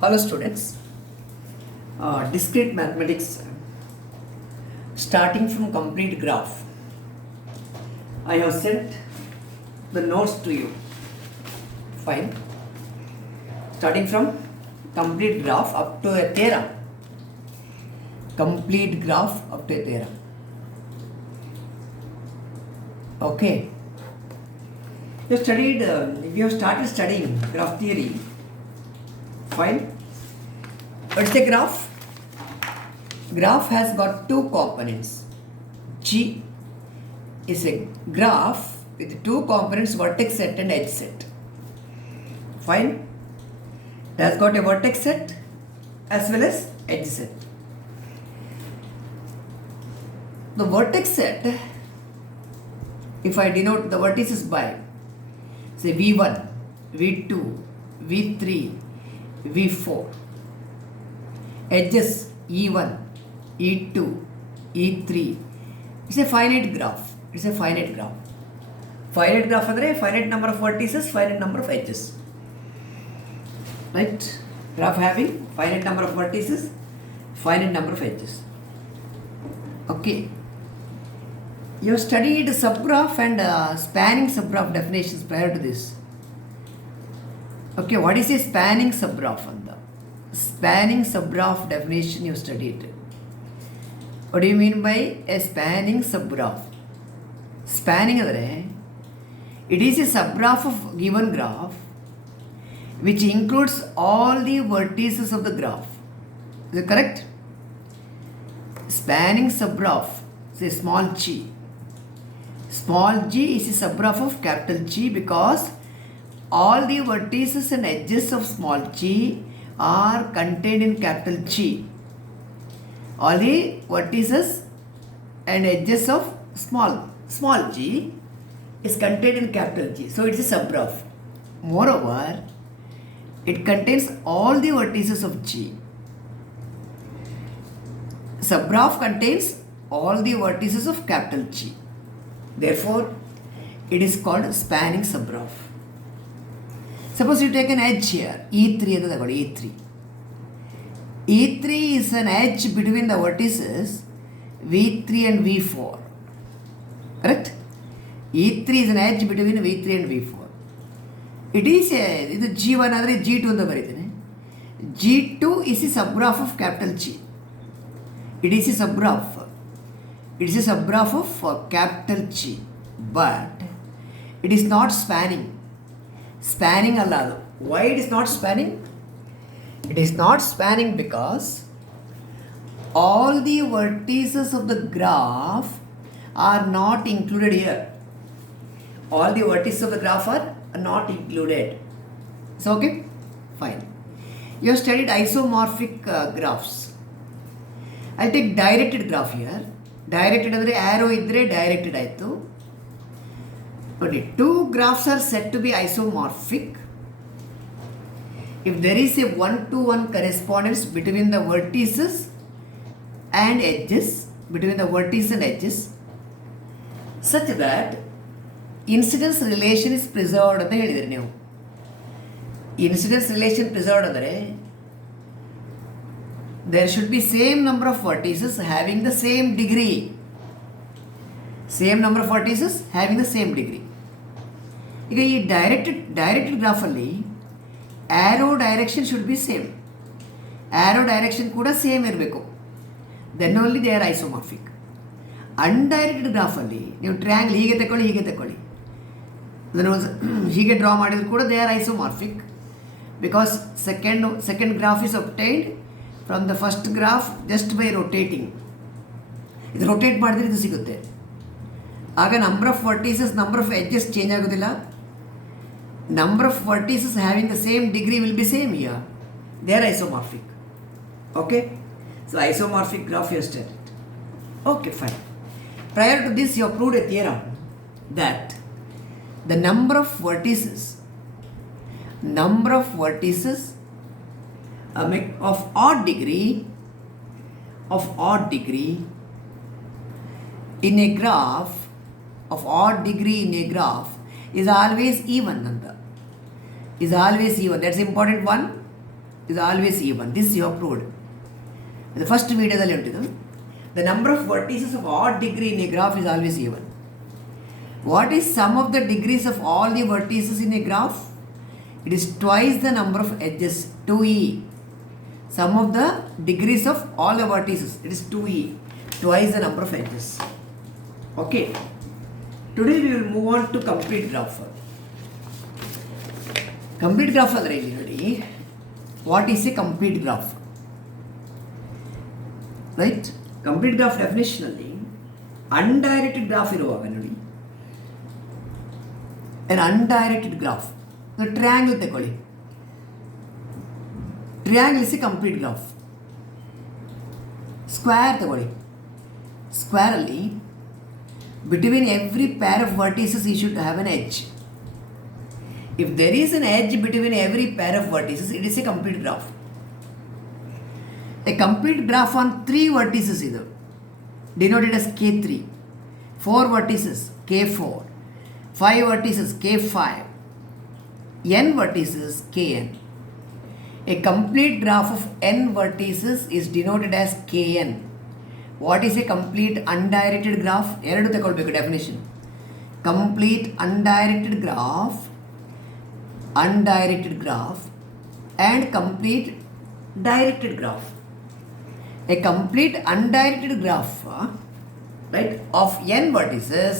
Hello students, discrete mathematics starting from complete graph. I have sent the notes to you. Fine. Starting from complete graph up to a theorem. Complete graph up to a theorem. Okay. You studied, if you have started studying graph theory, fine. What's the graph? Graph has got two components. G is a graph with two components, vertex set and edge set. Fine. It has got a vertex set as well as edge set. The vertex set, if I denote the vertices by, say V1, V2, V3, V4, edges E1, E2, E3, it's a finite graph. It's a finite graph. Finite graph andre finite number of vertices, finite number of edges. Right? Graph having finite number of vertices, finite number of edges. Okay. You have studied subgraph and spanning subgraph definitions prior to this. Okay, what is a spanning subgraph? On the spanning subgraph definition you studied. What do you mean by a spanning subgraph? Spanning adare, it is a subgraph of given graph which includes all the vertices of the graph. Is it correct? Spanning subgraph, say small g. Small g is a subgraph of capital G because all the vertices and edges of small g are contained in capital G. All the vertices and edges of small g is contained in capital G. So it's a subgraph. Moreover, it contains all the vertices of G. Subgraph contains all the vertices of capital G. Therefore, it is called spanning subgraph. Suppose you take an edge here, E3 E3. E3 is an edge between the vertices V3 and V4. Correct? E3 is an edge between V3 and V4. It is a G1 ಆದರೆ G2 ಅಂತ ಬರೀತೀನಿ. G2 is a subgraph of capital G. It is a subgraph. It is a subgraph of capital G. But it is not spanning. Spanning ಅಲ್ಲ ಅದು. Why it is not spanning? It is not spanning because all the vertices of the graph are not included here. All the vertices of the graph are not included. So, okay? Fine. You have studied isomorphic graphs. I'll take directed graph here. Directed ಅಂದರೆ arrow ಇದ್ದರೆ directed ಆಯಿತು. But two graphs are said to be isomorphic if there is a one-to-one correspondence between the vertices and edges, such that incidence relation is preserved ಅಂತ ಹೇಳಿದ್ರಿ ನೀವು. Incidence relation preserved ಅಂದರೆ there should be same number of vertices having the same degree. Same number of vertices having the same degree. ಈಗ ಈ directed ಗ್ರಾಫಲ್ಲಿ arrow direction should be same. Arrow direction ಕೂಡ same ಇರಬೇಕು. Then only they are isomorphic. Undirected ಗ್ರಾಫಲ್ಲಿ ನೀವು triangle ಹೀಗೆ ತಗೊಳ್ಳಿ ಅದನ್ನು ಹೀಗೆ ಡ್ರಾ ಮಾಡಿದ್ರು ಕೂಡ they are isomorphic because second graph is obtained from the first graph just by rotating. ಇದು ರೊಟೇಟ್ ಮಾಡಿದ್ರೆ ಇದು ಸಿಗುತ್ತೆ. ಆಗ number of vertices, number of edges change ಆಗೋದಿಲ್ಲ. Number of vertices having the same degree will B same here. They are isomorphic. Okay, so isomorphic graph you studied. Okay, fine. Prior to this, you have proved a theorem that the number of vertices of odd degree in a graph is always even. That's important one. is always even. This you have proved. The first video dalli untidu. The number of vertices of odd degree in a graph is always even. What is sum of the degrees of all the vertices in a graph? It is twice the number of edges, 2e. Sum of the degrees of all the vertices, it is 2e, twice the number of edges. Okay. Today we will move on to complete graph. Complete graph andre ಇಲ್ಲಿ ನೋಡಿ. What is a complete graph? Right? Complete graph definition ಅಲ್ಲಿ undirected graph ಇರುವಾಗ ನೋಡಿ. An undirected graph. ಒಂದು triangle ತಗೊಳ್ಳಿ. Triangle is a complete graph. Square ತಗೊಳ್ಳಿ. ಸ್ಕ್ವೇರಲ್ಲಿ between every pair of vertices you should have an edge. If there is an edge between every pair of vertices it is a complete graph. A complete graph on 3 vertices ಇದು denoted as K3, 4 vertices K4, 5 vertices K5, n vertices Kn. A complete graph of n vertices is denoted as Kn. What is a complete undirected graph? ಎರಡು ತಗೊಳ್ಬೇಕು definition. Complete undirected graph and complete directed graph. A complete undirected graph, right, of n vertices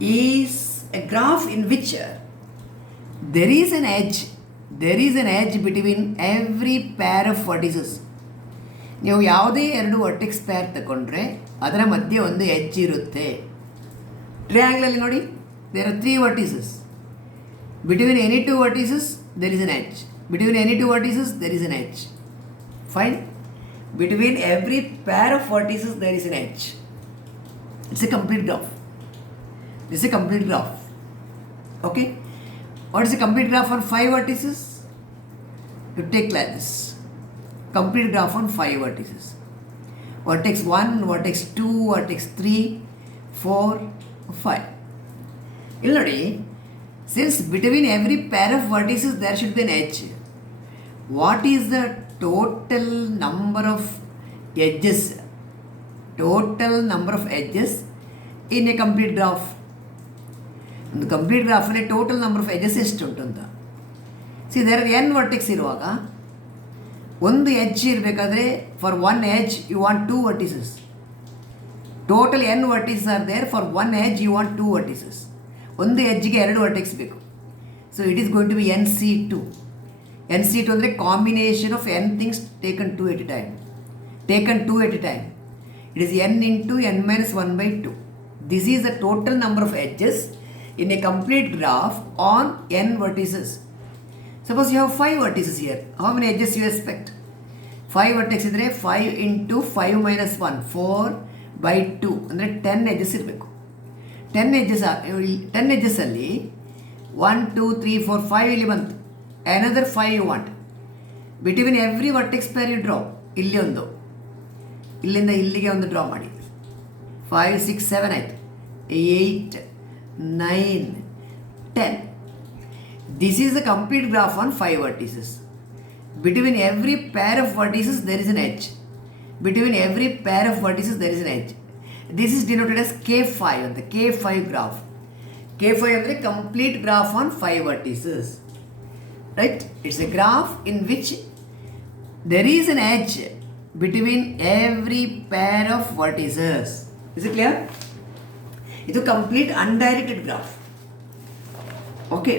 is a graph in which there is an edge between every pair of vertices. ನೀವು ಯಾವುದೇ ಎರಡು vertex peer ತಗೊಂಡ್ರೆ ಅದರ ಮಧ್ಯೆ ಒಂದು ಎಡ್ಜ್ ಇರುತ್ತೆ. ಟ್ರಯಾಂಗಲಲ್ಲಿ ನೋಡಿ, there are 3 vertices. Between any 2 vertices there is an edge. Between any 2 vertices there is an edge. Fine. Between every pair of vertices there is an edge. It's a complete graph. This is a complete graph. Okay. What is a complete graph on 5 vertices? You take like this. Complete graph on 5 vertices. Vertex 1, vertex 2, vertex 3, 4, 5. ಇಲ್ಲಿ ನೋಡಿ, since between every pair of vertices there should be an edge, what is the total number of edges? Total number of edges in a complete graph. ಒಂದು complete ಗ್ರಾಫಲ್ಲಿ total number of edges ಎಷ್ಟು ಉಂಟು ಅಂತ. See there are n vertex ಇರುವಾಗ ಒಂದು edge ಇರಬೇಕಾದ್ರೆ for 1 edge you want 2 vertices. Total n vertices are there, for 1 edge you want 2 vertices. ಒಂದು ಎಡ್ಜ್ಗೆ 2 ವರ್ಟೆಕ್ಸ್ ಬೇಕು. So it is going to be NC2. NC2 ಅಂದರೆ combination of n things taken 2 at a time. It is n into n minus 1/2. This is the total number of edges in a complete graph on n vertices. Suppose you have 5 vertices here. How many edges you expect? 5 vertex idre 5 into 5 minus 1, 4/2 ಅಂದರೆ 10 edges ಇರಬೇಕು. 10 edges ಅಲ್ಲಿ 1, 2, 3, 4, 5 ಇಲ್ಲಿ ಬಂತು. Another 5 you want. Between every vertex pair you draw. ಇಲ್ಲಿ ಒಂದು, ಇಲ್ಲಿಂದ ಇಲ್ಲಿಗೆ ಒಂದು ಡ್ರಾ ಮಾಡಿ. 5, 6, 7 ಆಯಿತು. 8, 9, 10. This is the complete graph on 5 vertices. Between every pair of vertices there is an edge. This is denoted as K5 on the K5 graph. K5 is the complete graph on 5 vertices. Right? It's a graph in which there is an edge between every pair of vertices. Is it clear? ಇದು complete undirected graph. Okay.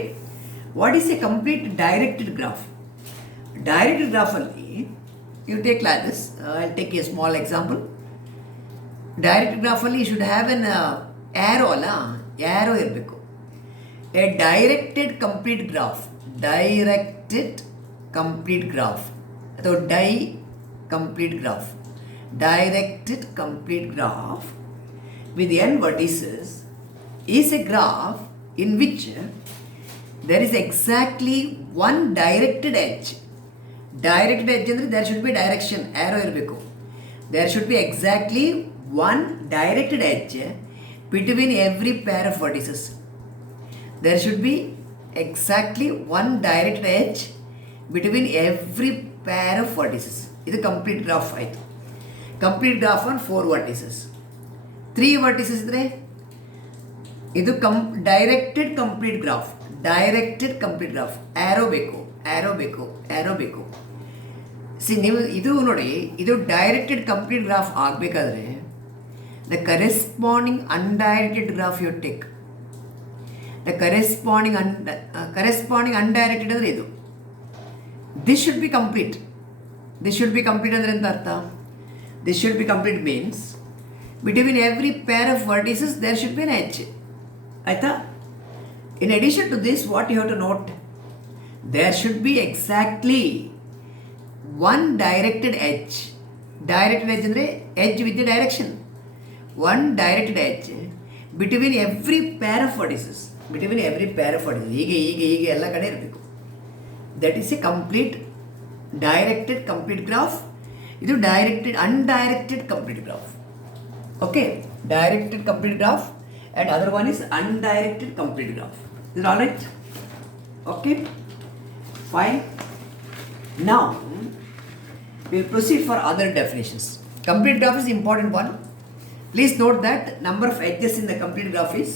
What is a complete directed graph? Directed graph ಅಲ್ಲಿ you take like this. I'll take a small example. Directed graph ಅಲ್ಲಿ you should have an arrow ಅಲ್ಲ, arrow ಇರಬೇಕು. A directed complete graph ಅಥವಾ complete graph with n vertices is a graph in which there is exactly one directed edge. Directed edge ಅಂದರೆ there should be direction, arrow ಇರಬೇಕು. There should be exactly one directed edge between every pair of vertices. There should be exactly one directed edge between every pair of vertices. ಇದು complete graph ಆಯಿತು. Complete graph on 4 vertices. 3 vertices ಇದ್ದರೆ ಇದು directed complete graph. Directed complete graph. Arrow ಬೇಕು, arrow ಬೇಕು, arrow ಬೇಕು. ನೀವು ಇದು ನೋಡಿ, ಇದು ಡೈರೆಕ್ಟೆಡ್ ಕಂಪ್ಲೀಟ್ ಗ್ರಾಫ್ ಆಗಬೇಕಾದ್ರೆ the corresponding undirected graph you take. The corresponding undirected ಅಂದರೆ ಇದು. This should be complete. This should be complete ಅಂದರೆ ಎಂತ ಅರ್ಥ? This should be complete means between every pair of vertices there should B an edge. ಆಯಿತಾ? In addition to this what you have to note, there should be exactly one directed edge. Directed edge ಅಂದರೆ edge with the direction. One directed edge between every pair of vertices. Between every pair of vertices. ಹೀಗೆ ಎಲ್ಲ ಕಡೆ ಇರಬೇಕು. That is a complete directed complete graph. ಇದು undirected complete graph. Okay, directed complete graph and other one is undirected complete graph. Is it all right? Okay, fine. Now we will proceed for other definitions. Complete graph is important one. Please note that number of edges in the complete graph is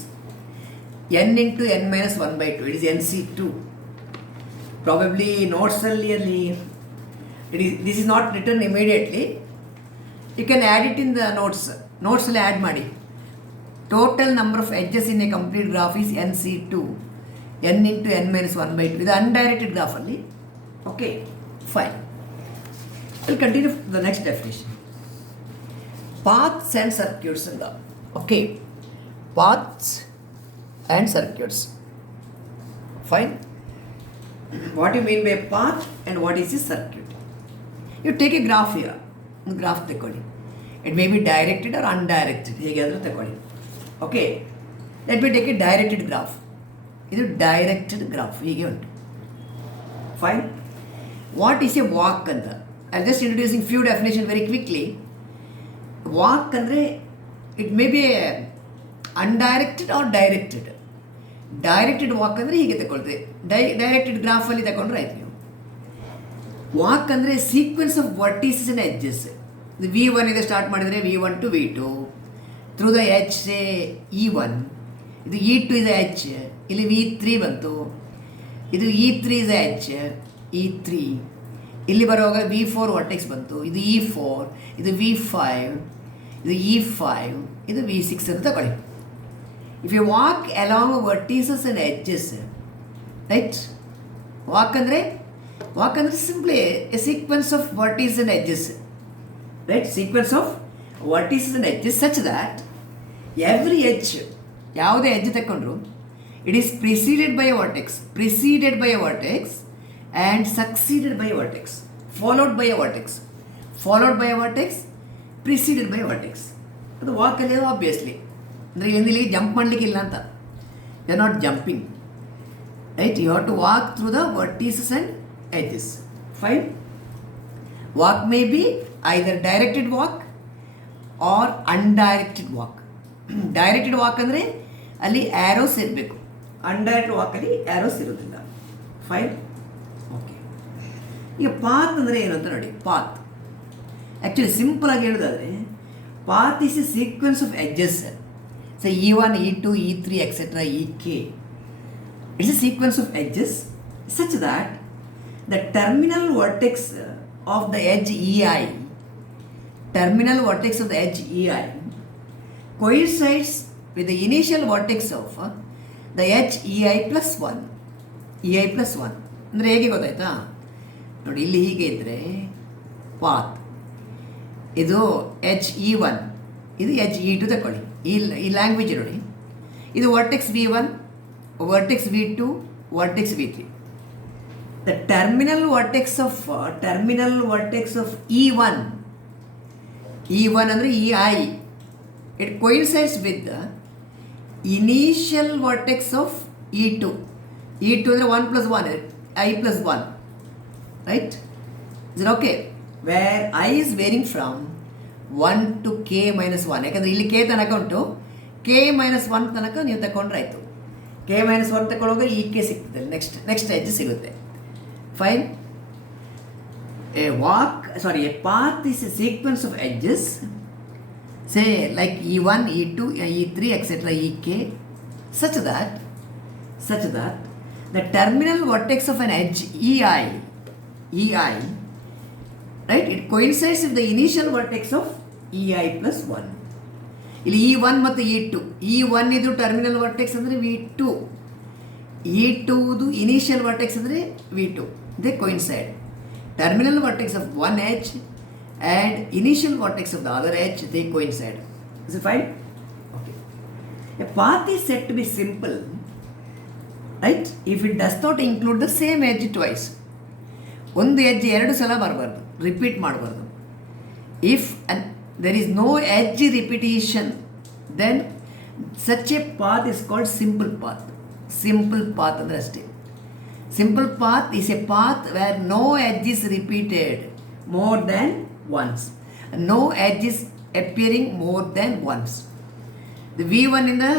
n into n minus 1 by 2. It is NC2. Probably notes early. This is not written immediately. You can add it in the notes. Notes will add madi. Total number of edges in a complete graph is NC2. n into n minus 1 by 2. This is undirected graph only. Okay, fine. We'll continue to the next definition. Paths and circuits in the. Okay, paths and circuits. Fine. What do you mean by path and what is a circuit? You take a graph here. Graph ತೆಕ್ಕೊಳ್ಳಿ. It may be directed or undirected. ಹೇಗಾದರೂ ತೆಕ್ಕೊಳ್ಳಿ. Okay. Let me take a directed graph. ಇದು directed graph. ಹೀಗೆ ಉಂಟು. Fine. What is a walk ಅಂತ? I'm just introducing few definitions very quickly. Walk ಅಂದರೆ it may be undirected or directed. Directed walk ಅಂದರೆ ಹೀಗೆ ತಗೊಳ್ತೇವೆ. ಡೈರೆಕ್ಟೆಡ್ ಗ್ರಾಫಲ್ಲಿ ತಗೊಂಡ್ರೆ ಆಯ್ತು. ನೀವು ವಾಕ್ ಅಂದರೆ sequence of vertices and edges. ಇದು V1 ಇಂದ ಸ್ಟಾರ್ಟ್ ಮಾಡಿದರೆ V1 to V2 through the H ಸೇ E1. ಇದು E2 is H. ಇಲ್ಲಿ V3 ಬಂತು. ಇದು E3 is H. E3 ಇಲ್ಲಿ ಬರುವಾಗ V4 ವರ್ಟೆಕ್ಸ್ ಬಂತು. ಇದು E4, ಇದು V5, ಇದು E5, ಇದು V6 ಅಂತ ತಗೊಳ್ಳಿ. If you walk along vertices and edges, right? Walk ಅಂದರೆ simply a sequence of vertices and edges, right? Sequence of vertices and edges such that every edge, ಯಾವುದೇ ಎಡ್ಜ್ ತಗೊಂಡ್ರು it is preceded by a vertex and succeeded by a vertex, followed by a vertex, preceded by a vertex. ಅದು ವಾಕಲ್ಲಿ ಆಬ್ವಿಯಸ್ಲಿ ಅಂದರೆ ಇಲ್ಲಿ ಜಂಪ್ ಮಾಡಲಿಕ್ಕೆ ಇಲ್ಲ ಅಂತ. You are not jumping, right? You have to walk through the vertices and edges. Fine. Walk may be either directed walk or undirected walk. Directed walk ಅಂದರೆ ಅಲ್ಲಿ arrows ಇರಬೇಕು. ಅನ್ಡೈರೆಕ್ಟ್ ವಾಕಲ್ಲಿ ಆ್ಯರೋಸ್ ಇರೋದಿಲ್ಲ. ಫೈನ್. ಓಕೆ, ಈಗ path ಅಂದರೆ ಏನು ಅಂತ ನೋಡಿ. ಪಾತ್ ಆ್ಯಕ್ಚುಲಿ ಸಿಂಪಲಾಗಿ ಹೇಳೋದಾದರೆ path is a sequence of edges. So E1, E2, E3 etcetera EK. It's a sequence of edges such that the terminal vertex of the edge EI coincides with the initial vertex of the edge EI plus 1. ಅಂದರೆ ಹೇಗೆ ಗೊತ್ತಾಯ್ತಾ ನೋಡಿ, ಇಲ್ಲಿ ಹೀಗೆ ಇದ್ದರೆ ಪಾತ್, ಇದು HE1, ಇದು HE2 ತಗೊಳ್ಳಿ. ಈ ಲ್ಯಾಂಗ್ವೇಜ್ ನೋಡಿ, ಇದು vertex V1, vertex V2, vertex V3. The terminal vertex of E1 ಅಂದರೆ EI, it coincides with the initial vertex of E2 ಅಂದರೆ 1 + 1, I + 1, right? Is it okay? Where I is varying from 1 to K - 1. ಯಾಕಂದರೆ ಇಲ್ಲಿ K ತನಕ ಉಂಟು, K - 1 ತನಕ ನೀವು ತಗೊಂಡ್ರೆ ಆಯಿತು. ಕೆ ಮೈನಸ್ 1 ತಗೊಳ್ಳುವಾಗ ಈ ಕೆ ಸಿಗ್ತದೆ, ನೆಕ್ಸ್ಟ್ ಎಡ್ಜ್ ಸಿಗುತ್ತೆ. Fine. A path is A sequence of edges, say like E1, E2, E3, etc. Ek, such that the terminal vertex of an edge EI, right, it coincides with the initial vertex of EI plus 1. ಇಲ್ಲಿ E1 ಮತ್ತು E2, E1 ಇದು terminal vertex ಅಂದರೆ V2, E2ದು initial vertex ಅಂದರೆ V2. They coincide. Terminal vertex of one edge and initial vertex of the other edge, they coincide. Is it fine? Okay. A path is said to be simple, right, if it does not include the same edge twice. ಒಂದು edge ಎರಡು ಸಲ ಬರಬಾರ್ದು, ರಿಪೀಟ್ ಮಾಡಬಾರ್ದು. If there is no edge repetition, then such a path is called simple path. Simple path ಅಂದರೆ ಅಷ್ಟೇ. Simple path is a path where no edge is repeated more than once. No edge is appearing more than once. The V1 in the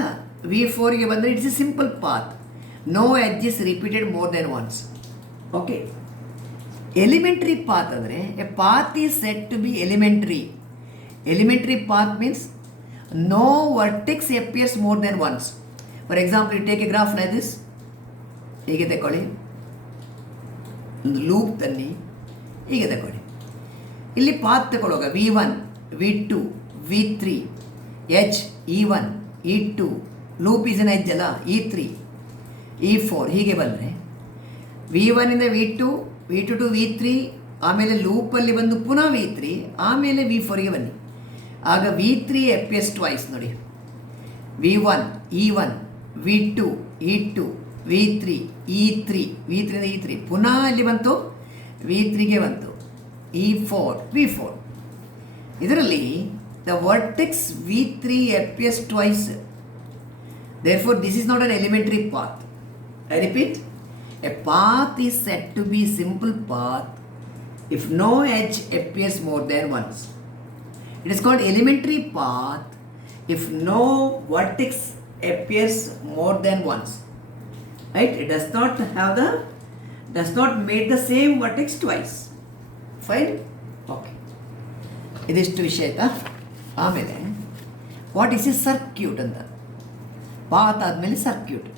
V4 ಗೆ ಬಂದರೆ it's a simple path. No edge is repeated more than once. Okay. Elementary path ಅಂದರೆ a path is said to be elementary. Elementary path means no vertex appears more than once. For example, you take a graph like this. ಹೀಗೆ ತಗೊಳ್ಳಿ, ಒಂದು ಲೂಪ್ ತನ್ನಿ, ಹೀಗೆ ತಗೊಳ್ಳಿ. ಇಲ್ಲಿ ಪಾತ್ ತಗೊಳ್ಳುವಾಗ V1, V2, V3, H E1, E2, loop is an edge ಅಲ್ಲ, E3, E4 ಹೀಗೆ ಬಂದರೆ V1 ಇಂದ V2, V2 ಟು V3, ಆಮೇಲೆ ಲೂಪಲ್ಲಿ ಬಂದು ಪುನಃ V3, ಆಮೇಲೆ V4ಗೆ ಬನ್ನಿ. ಆಗ V3 appears twice ನೋಡಿ. V1, E1, V2, E2, V3, E3, V3 ಇಂದ E3, ಪುನಃ ಅಲ್ಲಿ ಬಂತು V3ಗೆ ಬಂತು, E4, V4. ಇದರಲ್ಲಿ the vertex V3 appears twice. Therefore, this is not an elementary path. I repeat, a path is said to be simple path if no edge appears more than once. It is called elementary path if no vertex appears more than once. Right? It does not make the same vertex twice. Fine? Okay. ಇದಿಷ್ಟು ವಿಷಯ ಆಯಿತಾ. ಆಮೇಲೆ what is a circuit ಅಂತ. ಪಾತ್ ಆದಮೇಲೆ circuit.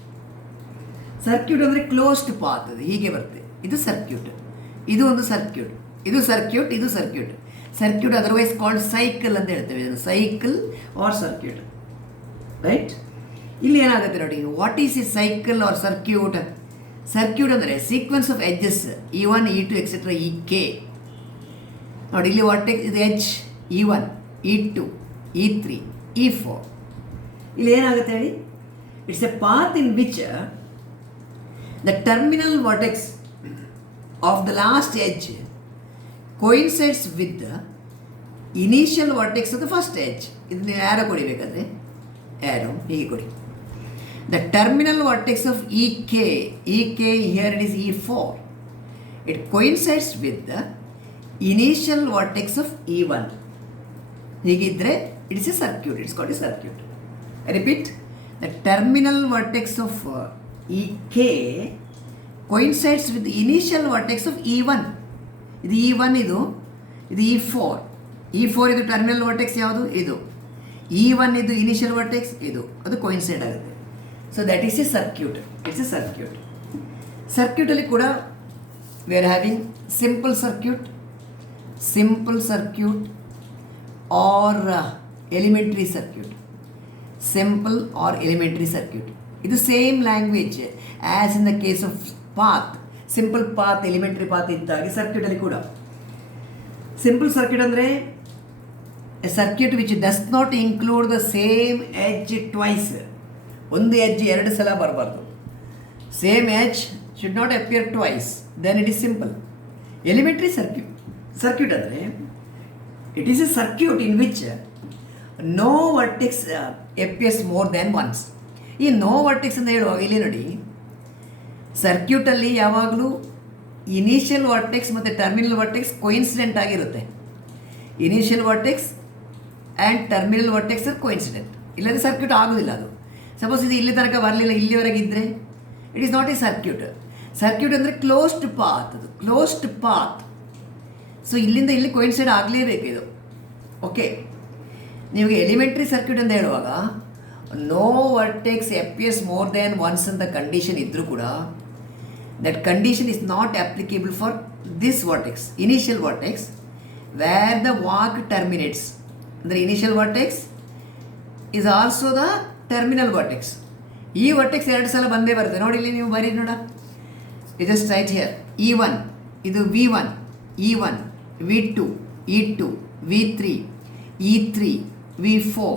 Circuit ಅಂದರೆ closed path, ಅದು ಹೀಗೆ ಬರುತ್ತೆ. ಇದು ಸರ್ಕ್ಯೂಟ್, ಇದು ಒಂದು ಸರ್ಕ್ಯೂಟ್, ಇದು ಸರ್ಕ್ಯೂಟ್, ಇದು circuit. Circuit otherwise called cycle ಅಂತ ಹೇಳ್ತೇವೆ. ಇದನ್ನು ಸೈಕಲ್ ಆರ್ ಸರ್ಕ್ಯೂಟ್. ರೈಟ್. ಇಲ್ಲಿ ಏನಾಗುತ್ತೆ ನೋಡಿ, what is a cycle or circuit. Circuit ಅಂದರೆ sequence of edges E1, E2, etcetera Ek. ನೋಡಿ ಇಲ್ಲಿ ವರ್ಟೆಕ್ಸ್ ಇದು edge E1, E2, E3, E4. ಇಲ್ಲಿ ಏನಾಗುತ್ತೆ ಹೇಳಿ, it's A path in which the terminal vertex of the last edge coincides with the initial vertex of the first edge. ಇದು ನೀವು ಆ್ಯರೋ ಕೊಡಿಬೇಕಾದ್ರೆ ಆ್ಯರೋ ಹೀಗೆ ಕೊಡಿ. The terminal vertex of Ek here it is E4. It coincides with the initial vertex of E1. ಹೀಗಿದ್ದರೆ it is a circuit. It's called a circuit. I repeat, the terminal vertex of Ek coincides with the initial vertex of E1. ಇದು E1, ಇದು E4. E4 ಇದು terminal vertex ಯಾವುದು, ಇದು E1 ಇದು initial vertex, ಇದು ಅದು coincide ಆಗುತ್ತೆ. So that is a circuit. It's a circuit. ಸರ್ಕ್ಯೂಟಲ್ಲಿ ಕೂಡ we are having simple circuit or elementary circuit. Simple or elementary circuit. ಇದು same language as in the case of path. Simple path, elementary path ಇದ್ದಾಗೆ ಸರ್ಕ್ಯೂಟಲ್ಲಿ ಕೂಡ. Simple circuit ಅಂದರೆ a circuit which does not include the same edge twice. ಒಂದು edge ಎರಡು ಸಲ ಬರಬಾರ್ದು. Same edge should not appear twice, then it is simple. Elementary circuit ಅಂದರೆ it is a circuit in which no vertex appears more than once. ಈ no vertex ಅಂತ ಹೇಳುವಾಗ ಇಲ್ಲಿ ನೋಡಿ, ಸರ್ಕ್ಯೂಟಲ್ಲಿ ಯಾವಾಗಲೂ ಇನಿಷಿಯಲ್ ವರ್ಟೆಕ್ಸ್ ಮತ್ತು ಟರ್ಮಿನಲ್ ವರ್ಟೆಕ್ಸ್ ಕೋಯಿನ್ಸಿಡೆಂಟ್ ಆಗಿರುತ್ತೆ. Initial vertex and terminal vertex are coincident. ಇಲ್ಲದ್ರೆ ಸರ್ಕ್ಯೂಟ್ ಆಗೋದಿಲ್ಲ. ಅದು ಸಪೋಸ್ ಇದು ಇಲ್ಲಿ ತನಕ ಬರಲಿಲ್ಲ, ಇಲ್ಲಿವರೆಗೆ ಇದ್ದರೆ it is not A circuit. Circuit ಅಂದರೆ ಕ್ಲೋಸ್ಡ್ ಪಾತ್, ಅದು ಕ್ಲೋಸ್ಡ್ ಪಾತ್. ಸೊ ಇಲ್ಲಿಂದ ಇಲ್ಲಿ ಕೋಯಿನ್ಸೈಡ್ ಆಗಲೇಬೇಕು ಇದು. ಓಕೆ, ನಿಮಗೆ ಎಲಿಮೆಂಟ್ರಿ ಸರ್ಕ್ಯೂಟ್ ಅಂತ ಹೇಳುವಾಗ no vertex appears more than once ಅಂತ ಕಂಡೀಷನ್ ಇದ್ದರೂ ಕೂಡ that condition is not applicable for this vertex, initial vertex where the walk terminates. ಅಂದರೆ initial vertex is also the terminal vertex. ಈ ವರ್ಟೆಕ್ಸ್ 2 ಸಲ ಬಂದೇ ಬರುತ್ತೆ. ನೋಡಿ ಇಲ್ಲಿ ನೀವು ಬರೀ ನೋಡ, ಜಸ್ಟ್ ರೈಟ್ ಹಿಯರ್ E1, ಇದು V1, E1, V2, E2, V3, E3, V4,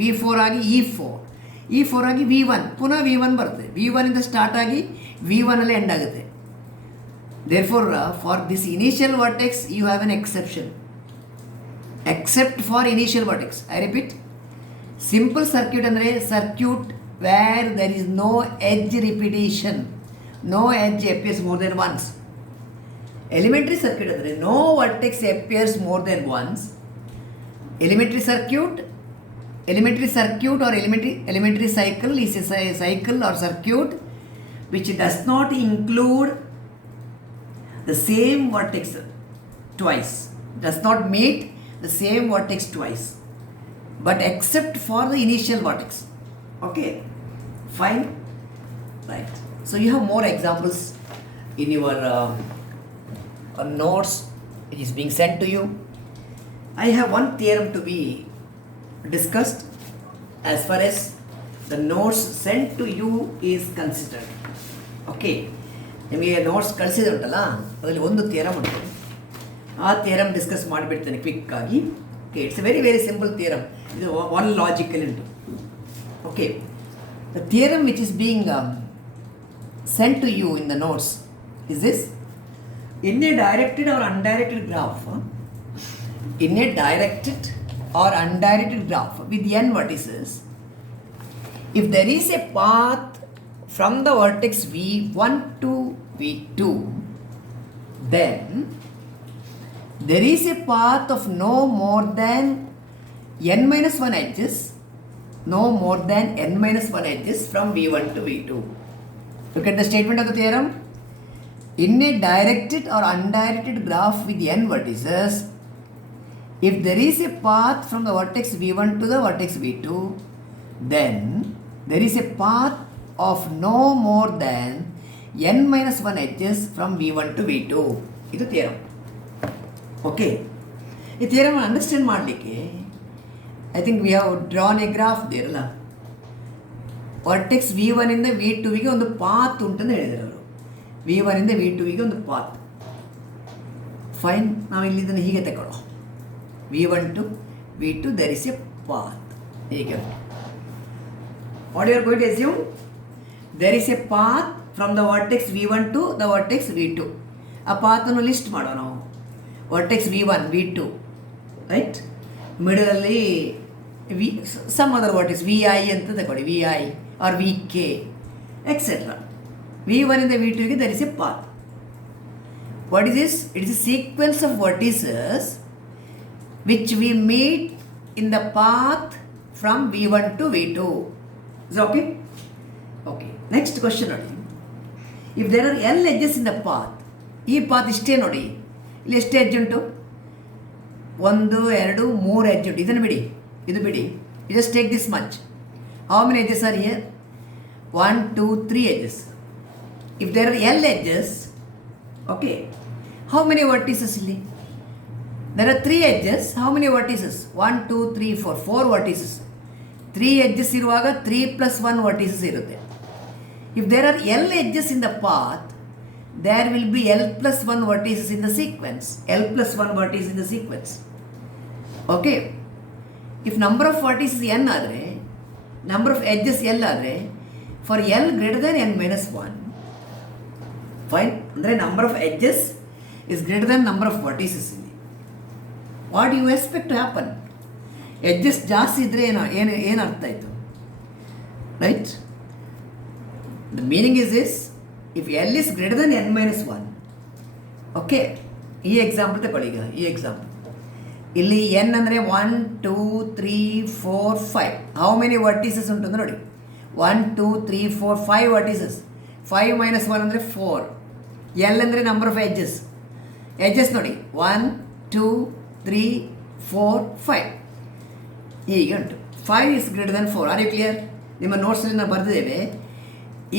V4 ಆಗಿ E4, E4 ಆಗಿ V1, ಪುನಃ V1 ಬರುತ್ತೆ. V1 ಇಂದ ಸ್ಟಾರ್ಟ್ ಆಗಿ V1 ಅಲ್ಲೇ ಎಂಡ್ ಆಗುತ್ತೆ. Therefore, for this initial vertex, you have an exception. Except for initial vertex. I repeat, simple circuit ಅಂದರೆ circuit where there is no edge repetition, no edge appears more than once. Elementary circuit ಅಂದರೆ no vertex appears more than once. Elementary circuit or elementary cycle is a cycle or circuit which does not include the same vertex twice, does not meet the same vertex twice, but except for the initial vertex. Okay, fine, right. So you have more examples in your notes which is being sent to you. I have one theorem to be discussed as far as the notes sent to you is considered. Okay, ನಿಮಗೆ notes ಕಳಿಸಿದೆ ಉಂಟಲ್ಲ, ಅದರಲ್ಲಿ ಒಂದು theorem ಉಂಟು. ಆ theorem discuss ಮಾಡಿಬಿಡ್ತೇನೆ ಕ್ವಿಕ್ಕಾಗಿ. Okay, it's a very very simple theorem. ಇದು ಒನ್ ಲಾಜಿಕಲ್ ಉಂಟು. Okay, the theorem which is being sent to you in the notes is this: in a directed or undirected graph, with n vertices, if there is a path from the vertex V1 to V2, then there is a path of no more than n minus 1 edges, from V1 to V2. Look at the statement of the theorem. In a directed or undirected graph with n vertices, if there is a path from the vertex V1 to the vertex V2, then there is a path of no more than n minus 1 edges from V1 to V2. ಇದು theorem. Okay, ಈ theorem understand ಮಾಡಲಿಕ್ಕೆ I think we have drawn a graph ದೇರಲ್ಲ. Vertex V1 ಇಂದ V2ಗೆ ಒಂದು path ಉಂಟಂತ ಹೇಳಿದರು ಅವರು. V1 ಇಂದ V2ಗೆ ಒಂದು ಪಾತ್. ಫೈನ್, ನಾವು ಇಲ್ಲಿ ಇದನ್ನು ಹೀಗೆ ತಗೊಳ್ಳೋ. V1 to V2 there is a path. ಹೀಗೆ what you are going to assume? There is a path from the vertex V1 to the vertex V2. ಆ ಪಾತನ್ನು ಲಿಸ್ಟ್ ಮಾಡೋಣ ನಾವು. ವರ್ಟೆಕ್ಸ್ V1, V2, ರೈಟ್, ಮಿಡಲಲ್ಲಿ ಸಮ್ ಅದರ್ ವರ್ಟೆಕ್ಸ್ VI ಅಂತ ತಗೊಳ್ಳಿ, VI or VK etcetera. V1 ಇಂದ V2ಗೆ there is a path. What is this? It is a sequence of vertices which we meet in the path from V1 to V2. Is it okay? Okay. Next question ನೋಡಿ. If there are L edges in the path, ಈ ಪಾತ್ ಇಷ್ಟೇ ನೋಡಿ, ಇಲ್ಲಿ ಎಷ್ಟು ಎಡ್ಜ್ ಉಂಟು? 1, 2, 3 ಎಡ್ಜ್ ಉಂಟು. ಇದನ್ನು ಬಿಡಿ, ಇದು ಬಿಡಿ. You just take this much. How many edges are here? 1, 2, 3 edges. If there are L edges, okay, how many vertices ಇಲ್ಲಿ? There are 3 edges. How many vertices? 1, 2, 3, 4. 4 vertices. 3 edges ಇರುವಾಗ 3 plus 1 vertices ಇರುತ್ತೆ. If there are L edges in the path, there will be L plus 1 vertices in the sequence. L plus 1 vertices in the sequence. Okay. If number of vertices n ಆದರೆ, number of edges L ಆದರೆ, for L greater than n minus 1, fine, ಅಂದರೆ number of edges is greater than number of vertices. What do you expect to happen? Edges ಜಾಸ್ತಿ ಇದ್ದರೆ ಏನು ಅರ್ಥ ಆಯಿತು, right? The meaning is this: if L is greater than n minus 1, ಓಕೆ, ಈ ಎಕ್ಸಾಂಪಲ್ ತಗೊಳ್ಳಿ. ಈಗ ಈ ಎಕ್ಸಾಂಪಲ್ ಇಲ್ಲಿ n ಅಂದರೆ 1, 2, 3, 4, 5. ಹೌ ಮೆನಿ ವರ್ಟಿಸಸ್ ಉಂಟು ಅಂತ ನೋಡಿ. 1 2 3 4 5 vertices. 5 minus 1 ಅಂದರೆ 4. L ಅಂದರೆ ನಂಬರ್ ಆಫ್ ಎಡ್ಜಸ್ ನೋಡಿ 1 2 3 4 5 ಹೀಗೆ ಉಂಟು. 5 is greater than 4. Are you clear? ನಿಮ್ಮ ನೋಟ್ಸಲ್ಲಿ ನಾವು ಬರೆದಿದ್ದೇವೆ.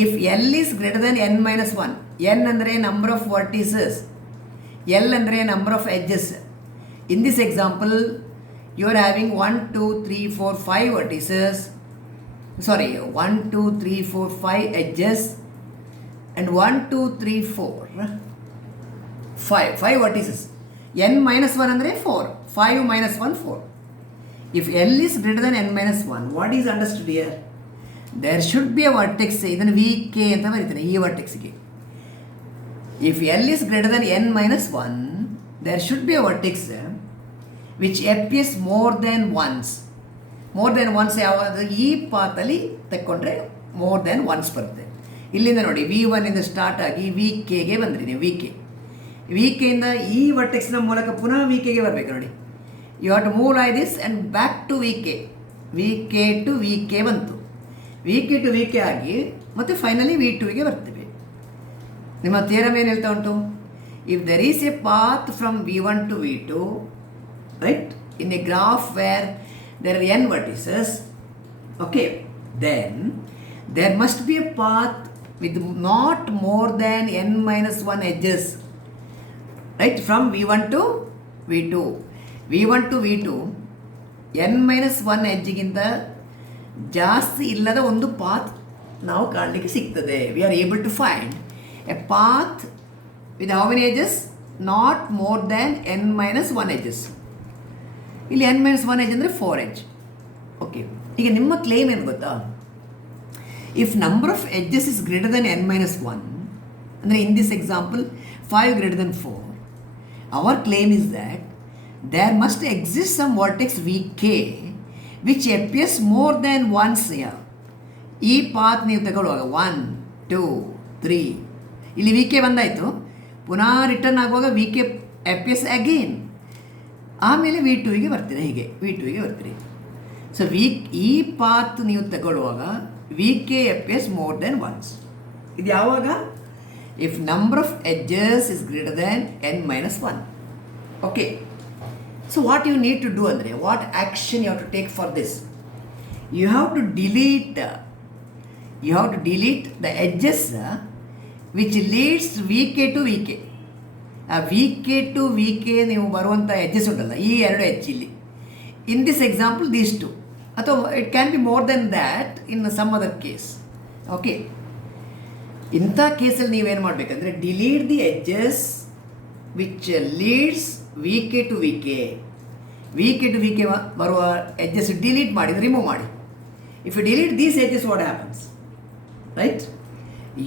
If L is greater than n minus one, n ಅಂದರೆ ನಂಬರ್ ಆಫ್ ವರ್ಟಿಸಸ್, ಎಲ್ ಅಂದರೆ number of edges. In this example you are having 1 2 3 4 5 vertices, sorry 1 2 3 4 5 edges and 1 2 3 4 5 vertices. n minus 1 ಅಂದರೆ 4, 5 minus 1 4. If L is greater than n minus 1, what is understood here? There should be a vertex, ಇದನ್ನು VK ಅಂತ ಬರೀತಾರೆ ಈ ವರ್ಟೆಕ್ಸ್ಗೆ. If L is greater than n minus 1, there should be a vertex which appears more than once. More than once ಯಾವುದು? ಈ ಪಾತಲ್ಲಿ ತಕ್ಕೊಂಡ್ರೆ more than once ಬರುತ್ತೆ. ಇಲ್ಲಿಂದ ನೋಡಿ V1 ಇಂದ ಸ್ಟಾರ್ಟ್ ಆಗಿ VKಗೆ ಬಂದ್ರಿ ನೀವು. VKಯಿಂದ ಈ ವರ್ಟೆಕ್ಸ್ನ ಮೂಲಕ ಪುನಃ VKಗೆ ಬರಬೇಕು ನೋಡಿ. You have to move like this and back to VK to VK ಬಂತು. VK ಟು VK ಆಗಿ ಮತ್ತು ಫೈನಲಿ V2ಗೆ ಬರ್ತೀವಿ. ನಿಮ್ಮ ಥಿಯರಮ್ ಏನು ಹೇಳ್ತಾ ಉಂಟು? If there is a path from V1 to V2, right, in a graph where there are n vertices, okay, then there must be a path with not more than n minus 1 edges, right, from V1 to V2. V1 to V2 n minus 1 ಎಡ್ಜ್ಗಿಂತ ಜಾಸ್ತಿ ಇಲ್ಲದ ಒಂದು path ನಾವು ಕಾಣಲಿಕ್ಕೆ ಸಿಗ್ತದೆ. We are able to find a path with how many edges? Not more than n minus 1 edges. ಇಲ್ಲಿ n minus 1 edge ಅಂದರೆ 4 edge. Okay, ಈಗ ನಿಮ್ಮ ಕ್ಲೇಮ್ ಏನು ಗೊತ್ತಾ? If number of edges is greater than n minus 1, ಅಂದರೆ in this example 5 greater than 4, our claim is that there must exist some vertex VK which appears more than once. ಈ path ನೀವು ತಗೊಳ್ಳುವಾಗ 1 2 3 ಇಲ್ಲಿ VK ಬಂದಾಯಿತು, ಪುನಃ ರಿಟರ್ನ್ ಆಗುವಾಗ VK ಅಪಿಯರ್ಸ್ ಅಗೇನ್, ಆಮೇಲೆ V2ಗೆ ಬರ್ತೀರಿ. ಹೀಗೆ V2ಗೆ ಬರ್ತೀರಿ. ಸೊ ಈ ಪಾತ್ ನೀವು ತಗೊಳ್ಳುವಾಗ VK appears more than once. ಇದು ಯಾವಾಗ? If number of edges is greater than n minus 1. Okay, so what you need to do ಅಂದರೆ, what action you have to take for this? You have to delete the edges which leads VK to VK. ಆ VK to VK ನೀವು ಬರುವಂಥ edges ಉಂಟಲ್ಲ, ಈ ಎರಡು edge ಇಲ್ಲಿ in this example these two, ಅಥವಾ it can be more then that in some other case. Okay, ಇಂಥ ಕೇಸಲ್ಲಿ ನೀವೇನು ಮಾಡಬೇಕಂದ್ರೆ delete the edges which leads VK to VK ಬರುವ ಎಡ್ಜಸ್ ಡಿಲೀಟ್ ಮಾಡಿ, ರಿಮೂವ್ ಮಾಡಿ. If you delete these edges, what happens, right?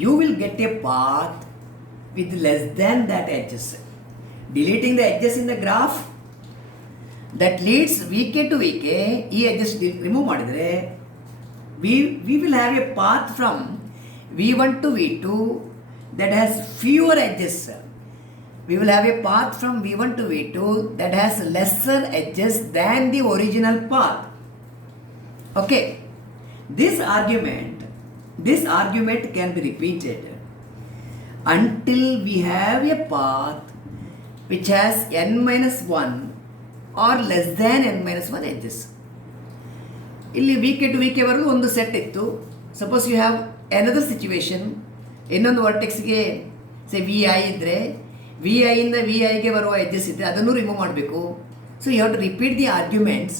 You will get a path with less than that edges. Deleting the edges in the graph that leads VK to VK, ಈ edges remove ಮಾಡಿದರೆ we will have a path from V1 to V2 that has fewer edges. We will have a path from V1 to V2 that has lesser edges than the original path. Okay, this argument can be repeated until we have a path which has n minus 1 or less than n minus 1 edges. ಇಲ್ಲಿ VK to VK ವರೆಗೂ ಒಂದು set ಇತ್ತು. Suppose you have another situation, ಇನ್ನೊಂದು ವರ್ಟೆಕ್ಸ್ಗೆ ಸೇ VI ಇದ್ದರೆ VI ಇಂದ VIಗೆ ಬರುವ ಎಡ್ಜಸ್ ಇದ್ದರೆ ಅದನ್ನು ರಿಮೂವ್ ಮಾಡಬೇಕು. So you have to repeat the argument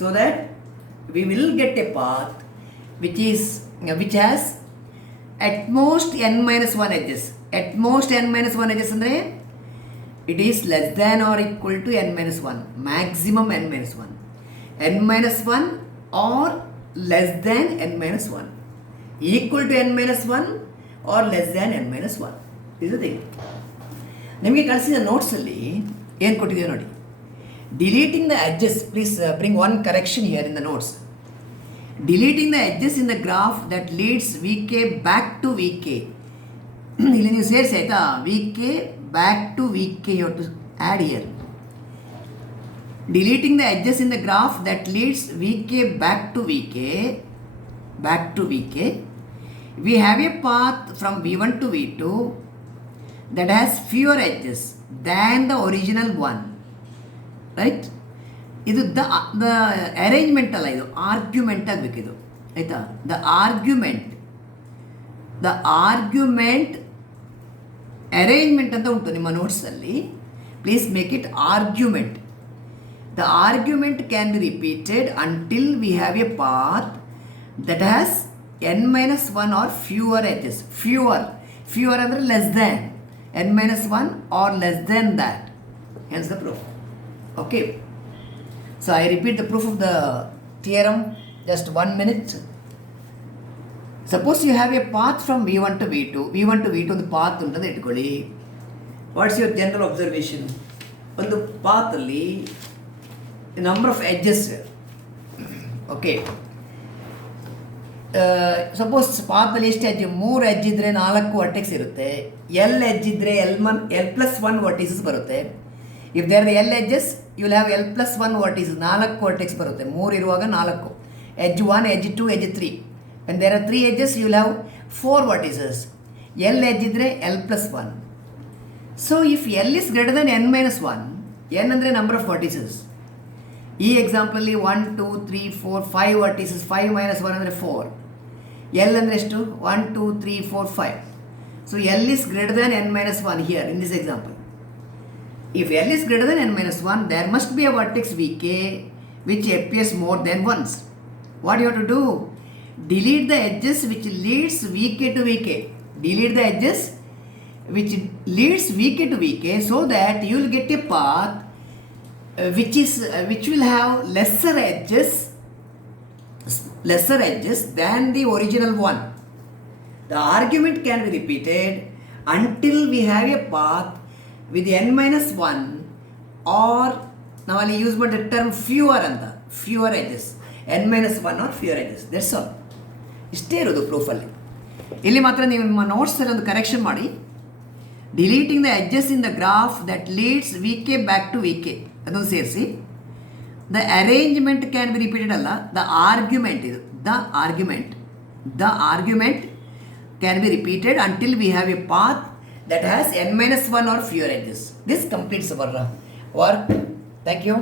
so that we will get a path which has at most n minus 1 edges. At most n minus 1 edges ಅಂದರೆ it is less than or equal to n minus 1. Maximum n minus 1. n minus 1 or less than n minus 1. Equal to n minus 1 or less than n minus 1. This is the thing. ನಿಮಗೆ ಕಳಿಸಿದ ನೋಟ್ಸಲ್ಲಿ ಏನು ಕೊಟ್ಟಿದ್ದೀವಿ ನೋಡಿ. Deleting the edges, please bring one correction here in the notes. Deleting the edges in the graph that leads VK back to VK. ಇಲ್ಲಿ ನೀವು ಸೇರಿಸಿ ಆಯಿತಾ? VK back to VK you have to add here. deleting the edges in the graph that leads vk back to vk, we have a path from v1 to v2 that has fewer edges than the original one, right? ಇದು the arrangement ಅಲ್ಲ, ಇದು ಆರ್ಗ್ಯುಮೆಂಟ್ ಆಗಬೇಕಿದು, ಆಯಿತಾ? The argument arrangement ಅಂತ ಉಂಟು ನಿಮ್ಮ ನೋಟ್ಸಲ್ಲಿ. Please make it argument. The argument can be repeated until we have a path that has n-1 or fewer edges. Fewer ಅಂದರೆ less than n-1 or less than that. Hence the proof. Okay. So I repeat the proof of the theorem. Just 1 minute. Suppose you have a path from v1 to v2 ಒಂದು path ಉಂಟಂತ ಇಟ್ಕೊಳ್ಳಿ. What's your general observation? ಒಂದು ಪಾತಲ್ಲಿ number of edges. Okay, suppose ಪಾತಲ್ಲಿ ಎಷ್ಟು edge? 3 ಎಡ್ಜ್ ಇದ್ದರೆ 4 ವರ್ಟೆಕ್ಸ್ ಇರುತ್ತೆ. L edge ಇದ್ದರೆ L+1 ವರ್ಟಿಸಸ್ ಬರುತ್ತೆ. If there are L edges you will have L+1 vertices. 4 vertex ಬರುತ್ತೆ. 3 ಇರುವಾಗ 4. Edge 1, edge 2, edge 3. when there are 3 edges you will have 4 vertices. L edge ಇದ್ದರೆ L+1. So if L is greater than n-1, n ಅಂದರೆ number of vertices. ಈ ಎಕ್ಸಾಂಪಲಲ್ಲಿ 1 2 3 4 5 ವರ್ಟಿಸಸ್. 5 - 1 ಅಂದರೆ 4. L ಅಂದರೆ ಎಷ್ಟು? 1 2 3 4 5. So L is greater than n-1 here in this example. If L is greater than n-1, there must be a vertex Vk which appears more than once. What you have to do? Delete the edges which leads Vk to Vk. Delete the edges which leads Vk to Vk so that you will get a path which will have lesser edges than the original one. The argument can be repeated until we have a path with n-1 or now I use the term fewer edges. n-1 or fewer edges. That's all. ಇಷ್ಟೇ ಇರೋದು ಪ್ರೂಫಲ್ಲಿ. ಇಲ್ಲಿ ಮಾತ್ರ ನೀವು ನಿಮ್ಮ ನೋಟ್ಸಲ್ಲಿ ಒಂದು correction ಮಾಡಿ. Deleting the edges in the graph that leads V K back to V K ಅದನ್ನು ಸೇರಿಸಿ. The arrangement can be repeated ಅಲ್ಲ, ದ ಆರ್ಗ್ಯುಮೆಂಟ್ ಇದು. The argument can be repeated until we have a path that has n-1 or fewer edges. This completes our work. Thank you.